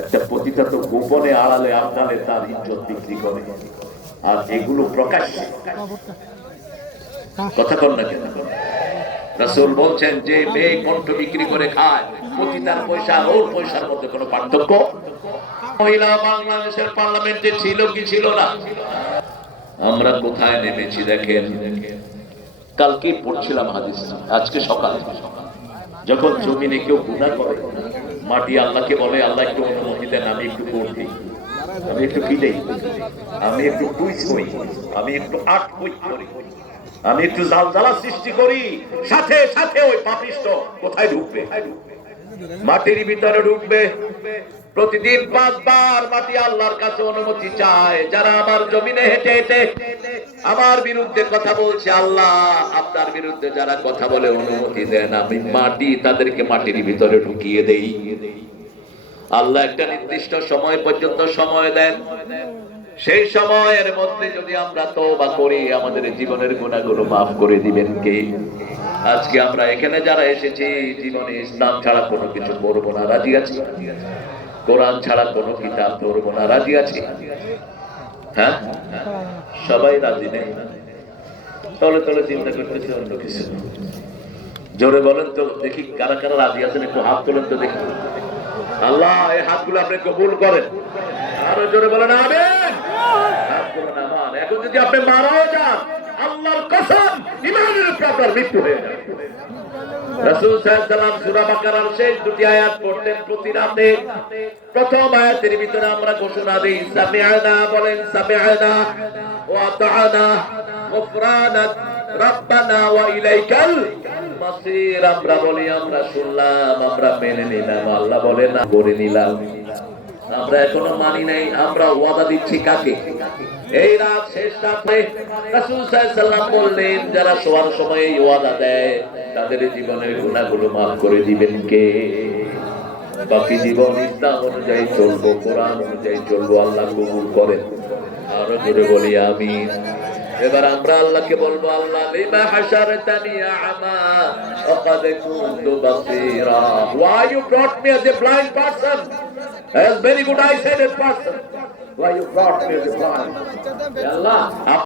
একটা পতিতা তো গোপনে আড়ালে আড়ালে তার ইজ্জত বিক্রি করে, আর এগুলো প্রকাশ্যে কথা কন না কেন? রাসূল বলছেন যে মেয়ে কণ্ঠ বিক্রি করে খায়, পতিতার পয়সা ওর পয়সার মধ্যে কোনো পার্থক্য। মহিলা বাংলাদেশের পার্লামেন্টে ছিল কি ছিল না? আমরা কোথায় নেমেছি দেখেন। কালকে পড়ছিলাম হাদিস, আজকে সকালে যখন জমিনে কেউ গুনাহ করে, মাটি আল্লাহকে বলে আল্লাহ একটু অনুমতি দেন, আমি একটু করছি, আমি একটু ফিরেই, আমি একটু টুইস্ট করি, আমি একটু আট কুইট করি, আমি একটু জালজালা সৃষ্টি করি। সাথে সাথে ওই পাপিষ্ট কোথায় ঢুকবে? মাটির ভিতরে ঢুকবে। প্রতিদিন 5 বার মাটি আল্লাহর কাছে অনুমতি চায়। যারা আমার জমিনে হেঁটে হেঁটে আমার বিরুদ্ধে কথা বলছে, আল্লাহ আপনার বিরুদ্ধে যারা কথা বলে অনুমতি দেন, আমি মাটি তাদেরকে মাটির ভিতরে ঢুকিয়ে দেই। আল্লাহ একটা নির্দিষ্ট সময় পর্যন্ত সময় দেন, সেই সময়ের মধ্যে যদি আমরা তওবা করি আমাদের জীবনের গুনাহগুলো মাফ করে দিবেন কে? আজকে আমরা এখানে যারা এসেছি জীবনে ইসলাম ছাড়া কোনো কিছু করবো না, রাজি আছি? কোরআন ছাড়া কোনো কিতাব ধরবো না, রাজি আছি? হ্যাঁ, সবাই রাজি নেই। তলে তলে চিন্তা করতেছে অন্য কিছু। জোরে বলেন তো দেখি কারা কারা রাজি আছেন, একটু হাত তোলেন তো দেখি। আল্লাহ এই হাতগুলো আপনি কবুল করেন। আরো জোরে বলেন আমিন। হাতগুলো নামান। এখন যদি আপনি মারাও যান, আল্লাহর কসম ইমানের উপর আপনার মৃত্যু হয়ে যাবে। রাসূল সাল্লাল্লাহু আলাইহি ওয়াসাল্লাম সূরা বাকারার শেষ দুটি আয়াত পড়তেন প্রতি রাতে। প্রথম আয়াতের ভিতরে আমরা ঘোষণা দেই সামিআনা, বলেন সামিআনা ওয়া আতা'না গুফরানাক রাব্বানা ওয়া ইলাইকাল মাসির। আমরা বলি আমরা শুনলাম, আমরা মেনে নিলাম। আল্লাহ বলেন না করে নিলাম। আমরা এখনো মানি নাই। আমরা ওয়াদা দিচ্ছি কাকে? এই রাত শেষ রাতে রাসূল সাল্লাল্লাহু আলাইহি ওয়াসাল্লাম বললেন যারা শোয়ার সময় এই ওয়াদা দেয় তাদের জীবনের গুনাহগুলো maaf করে দিবেন কে? বাকি জীবন ইসলাম অনুযায়ী চলবো, কোরআন অনুযায়ী চলবো। আল্লাহ কবুল করেন। আরো জোরে বলি আমিন। এবার আমরা আল্লাহকে বলবো আল্লাহ লিমা হাশারতানি আমা ওয়া ক্বাদ কুনতু বাসীরা, why you brought me as a blind person, as very good eyesighted person, why you brought me as a blind? Allah